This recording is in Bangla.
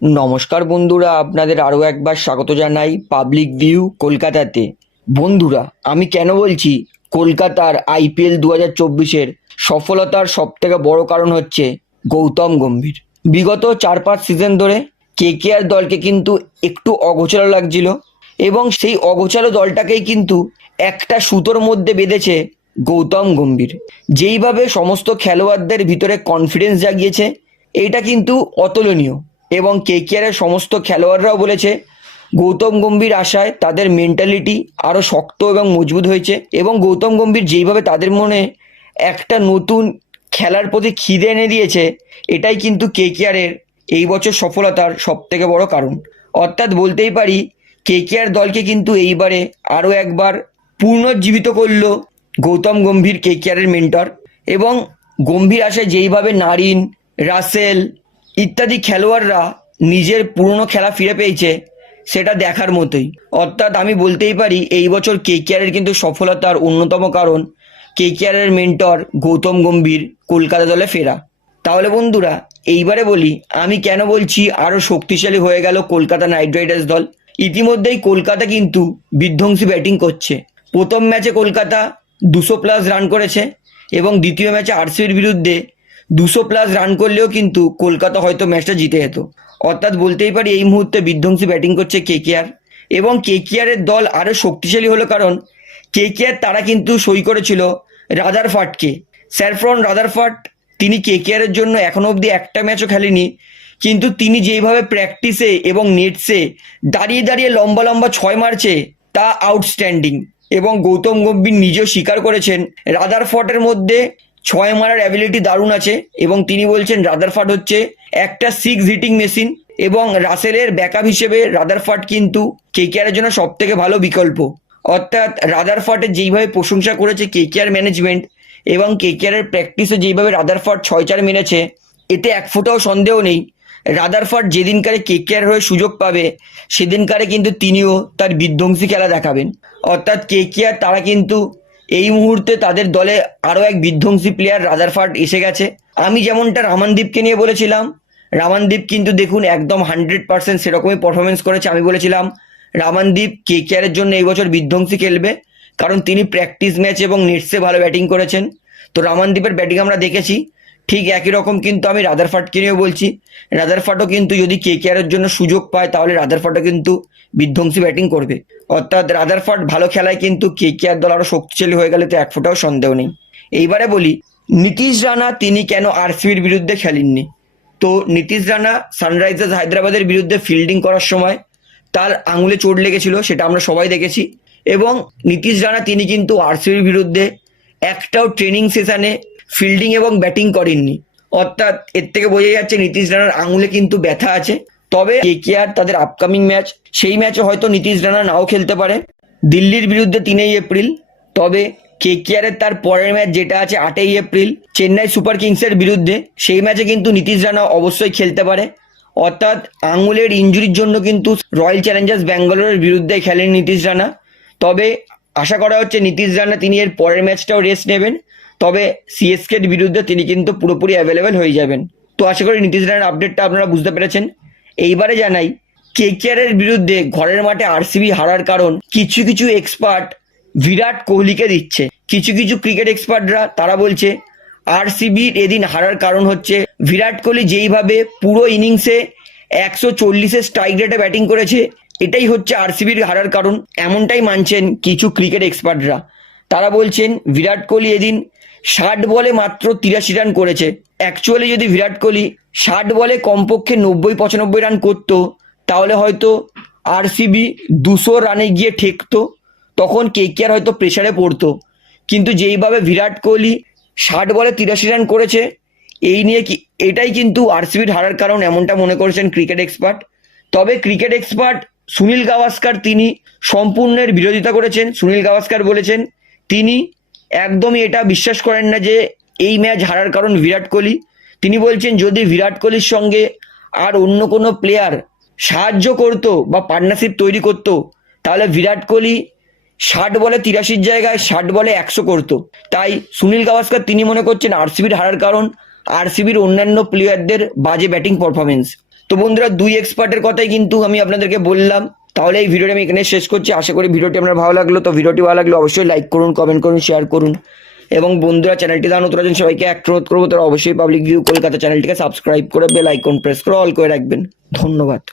নমস্কার বন্ধুরা, আপনাদের আরও একবার স্বাগত জানাই পাবলিক ভিউ কলকাতাতে। বন্ধুরা, আমি কেন বলছি কলকাতার আইপিএল দু হাজার চব্বিশের সফলতার সবথেকে বড় কারণ হচ্ছে গৌতম গম্ভীর। বিগত চার পাঁচ সিজন ধরে কেকেআর দলকে কিন্তু একটু অগোচর লাগছিল এবং সেই অগোচর দলটাকেই কিন্তু একটা সুতোর মধ্যে বেঁধেছে গৌতম গম্ভীর। যেইভাবে সমস্ত খেলোয়াড়দের ভিতরে কনফিডেন্স জাগিয়েছে, এইটা কিন্তু অতুলনীয়। এবং কেকেআরের সমস্ত খেলোয়াড়রাও বলেছে, গৌতম গম্ভীর আশায় তাদের মেন্টালিটি আরও শক্ত এবং মজবুত হয়েছে এবং গৌতম গম্ভীর যেইভাবে তাদের মনে একটা নতুন খেলার প্রতি খিদে এনে দিয়েছে, এটাই কিন্তু কেকেআরের এই বছর সফলতার সবথেকে বড় কারণ। অর্থাৎ বলতেই পারি কেকেআর দলকে কিন্তু এইবারে আরও একবার পুনর্জীবিত করল গৌতম গম্ভীর কেকেআরের মেন্টর এবং গম্ভীর আশায় যেইভাবে নারিন, রাসেল ইত্যাদি খেলোয়াড়রা নিজের পুরনো খেলা ফিরে পেয়েছে সেটা দেখার মতোই। অর্থাৎ আমি বলতেই পারি, এই বছর কেকেআরের কিন্তু সফলতার অন্যতম কারণ কেকেআরের মেন্টর গৌতম গম্ভীর কলকাতা দলে ফেরা। তাহলে বন্ধুরা, এইবারে বলি, আমি কেন বলছি আরও শক্তিশালী হয়ে গেল কলকাতা নাইট রাইডার্স দল? ইতিমধ্যেই কলকাতা কিন্তু বিধ্বংসী ব্যাটিং করছে। প্রথম ম্যাচে কলকাতা দুশো প্লাস রান করেছে এবং দ্বিতীয় ম্যাচে আরসিবির বিরুদ্ধে দুশো প্লাস রান করলেও কিন্তু কলকাতা হয়তো ম্যাচটা জিতে যেত। অর্থাৎ বলতেই পারি এই মুহূর্তে বিধ্বংসী ব্যাটিং করছে কেকেআর এবং কেকেআরের দল আরও শক্তিশালী হলো কারণ কেকেআর তারা কিন্তু সই করেছিল রাদারফাটকে। স্যারফ্রন রাদারফাট, তিনি কেকেআরের জন্য এখনও অবধি একটা ম্যাচও খেলেনি। কিন্তু তিনি যেইভাবে প্র্যাকটিসে এবং নেটসে দাঁড়িয়ে দাঁড়িয়ে লম্বা লম্বা ছয় মারছে, তা আউটস্ট্যান্ডিং এবং গৌতম গম্ভীর নিজেও স্বীকার করেছেন রাদারফর্টের মধ্যে ছয় মারার অ্যাবিলিটি দারুণ আছে এবং তিনি বলছেন রাদারফার্ট হচ্ছে একটা সিক্স হিটিং মেশিন এবং রাসেলের ব্যাকআপ হিসেবে রাদারফার্ট কিন্তু কেকেআরের জন্য সব থেকে ভালো বিকল্প। অর্থাৎ রাদারফার্টের যেইভাবে প্রশংসা করেছে কেকেআর ম্যানেজমেন্ট এবং কেকেআরের প্র্যাকটিসে যেইভাবে রাদারফার্ট ছয় চার মেনেছে এতে এক ফোঁটাও সন্দেহ নেই। রাদারফার্ট যেদিনকারে কেকেআর হয়ে সুযোগ পাবে, সেদিনকারে কিন্তু তিনিও তার বিধ্বংসী খেলা দেখাবেন। অর্থাৎ কেকেআর তারা কিন্তু এই মুহূর্তে তাদের দলে আরও এক বিধ্বংসী প্লেয়ার রাদারফার্ট এসে গেছে। আমি যেমনটা রামানদীপকে নিয়ে বলেছিলাম, রামানদীপ কিন্তু দেখুন একদম হান্ড্রেড পার্সেন্ট সেরকমই পারফরমেন্স করেছে। আমি বলেছিলাম, রামানদীপ কেকেআরের জন্য এই বছর বিধ্বংসী খেলবে, কারণ তিনি প্র্যাকটিস ম্যাচ এবং নেটসে ভালো ব্যাটিং করেছেন। তো রামানদীপের ব্যাটিং আমরা দেখেছি। ঠিক একই রকম কিন্তু আমি রাদারফাটকে নিয়েও বলছি। রাদারফাটও কিন্তু যদি কেকেআরের জন্য সুযোগ পায়, তাহলে রাদারফাটও কিন্তু বিধ্বংসী ব্যাটিং করবে। অর্থাৎ রাদারফাট ভালো খেলায় কিন্তু কে কে আর দল আরও শক্তিশালী হয়ে গেলে তো এক ফোঁটাও সন্দেহ নেই। এইবারে বলি, নীতিশ রানা তিনি কেন আরসিবির বিরুদ্ধে খেলেননি? তো নীতিশ রানা সানরাইজার্স হায়দ্রাবাদের বিরুদ্ধে ফিল্ডিং করার সময় তার আঙুলে চোট লেগেছিল, সেটা আমরা সবাই দেখেছি। এবং নীতিশ রানা তিনি কিন্তু আরসিবির বিরুদ্ধে একটাও ট্রেনিং সেশনে ফিল্ডিং এবং ব্যাটিং করেননি। অর্থাৎ এর থেকে বোঝা যাচ্ছে নীতিশ রানার আঙুলে কিন্তু ব্যথা আছে। তবে কে কে আর তাদের আপকামিং ম্যাচ সেই ম্যাচে হয়তো নীতিশ রানা নাও খেলতে পারে। দিল্লির বিরুদ্ধে তিনই এপ্রিল, তবে কে কেকেআরের তার পরের ম্যাচ যেটা আছে আটই এপ্রিল, চেন্নাই সুপার কিংসের বিরুদ্ধে, সেই ম্যাচে কিন্তু নীতিশ রানা অবশ্যই খেলতে পারে। অর্থাৎ আঙুলের ইঞ্জুরির জন্য কিন্তু রয়্যাল চ্যালেঞ্জার্স ব্যাঙ্গালোরের বিরুদ্ধে খেলেন নীতিশ রানা। তবে আশা করা হচ্ছে নীতিশ রানা তিনি এর পরের ম্যাচটাও রেস্ট নেবেন। তবে সিএসকের বিরুদ্ধে তিনি কিন্তু পুরোপুরি অ্যাভেলেবেল হয়ে যাবেন। তো আশা করি নীতিশ রানার আপডেটটা আপনারা বুঝতে পেরেছেন। এইবারে জানাই কেকেআরের বিরুদ্ধে ঘরের মাঠে আরসিবি হারার কারণ কিছু কিছু এক্সপার্ট বিরাট কোহলিকে দিচ্ছে। কিছু কিছু ক্রিকেট এক্সপার্টরা তারা বলছে আরসিবির এদিন হারার কারণ হচ্ছে বিরাট কোহলি যেইভাবে পুরো ইনিংসে একশো চল্লিশের স্ট্রাইক রেটে ব্যাটিং করেছে, এটাই হচ্ছে আরসিবির হারার কারণ, এমনটাই মানছেন কিছু ক্রিকেট এক্সপার্টরা তারা বলছেন, বিরাট কোহলি এদিন ষাট বলে মাত্র তিরাশি রান করেছে। অ্যাকচুয়ালি যদি বিরাট কোহলি ষাট বলে কমপক্ষে নব্বই, পঁচানব্বই রান করতো, তাহলে হয়তো আরসিবি দুশো রানে গিয়ে ঠেকতো, তখন কেকেআর হয়তো প্রেসারে পড়তো। কিন্তু যেইভাবে বিরাট কোহলি ষাট বলে তিরাশি রান করেছে, এই নিয়ে কি, এটাই কিন্তু আরসিবির হারার কারণ এমনটা মনে করছেন ক্রিকেট এক্সপার্ট তবে ক্রিকেট এক্সপার্ট সুনীল গাভাস্কার তিনি সম্পূর্ণের বিরোধিতা করেছেন, সুনীল গাভাস্কার বলেছেন, তিনি একদমই এটা বিশ্বাস করেন না যে এই ম্যাচ হারার কারণ বিরাট কোহলি। তিনি বলছেন, যদি বিরাট কোহলির সঙ্গে আর অন্য কোনো প্লেয়ার সাহায্য করতো বা পার্টনারশিপ তৈরি করতো, তাহলে বিরাট কোহলি ষাট বলে তিরাশির জায়গায় ষাট বলে একশো করতো। তাই সুনীল গাভাস্কর, তিনি মনে করছেন আরসিবির হারার কারণ, আরসিবির অন্যান্য প্লেয়ারদের বাজে ব্যাটিং পারফরমেন্স তো বন্ধুরা, দুই এক্সপার্টের কথাই কিন্তু আমি আপনাদেরকে বললাম। তাহলে এই ভিডিওটি আমি এখানে শেষ করছি। আশা করি ভিডিওটি আপনার ভালো লাগল। তো ভিডিওটি ভালো লাগল অবশ্যই লাইক করুন কমেন্ট করুন শেয়ার করুন। এবং বন্ধুরা চ্যানেলটি যারা নতুন সবাইকে এক করব, তারা অবশ্যই পাবলিক ভিউ কলকাতা চ্যানেলটিকে সাবস্ক্রাইব করে বেল আইকন প্রেস করে অল করে রাখবেন। ধন্যবাদ।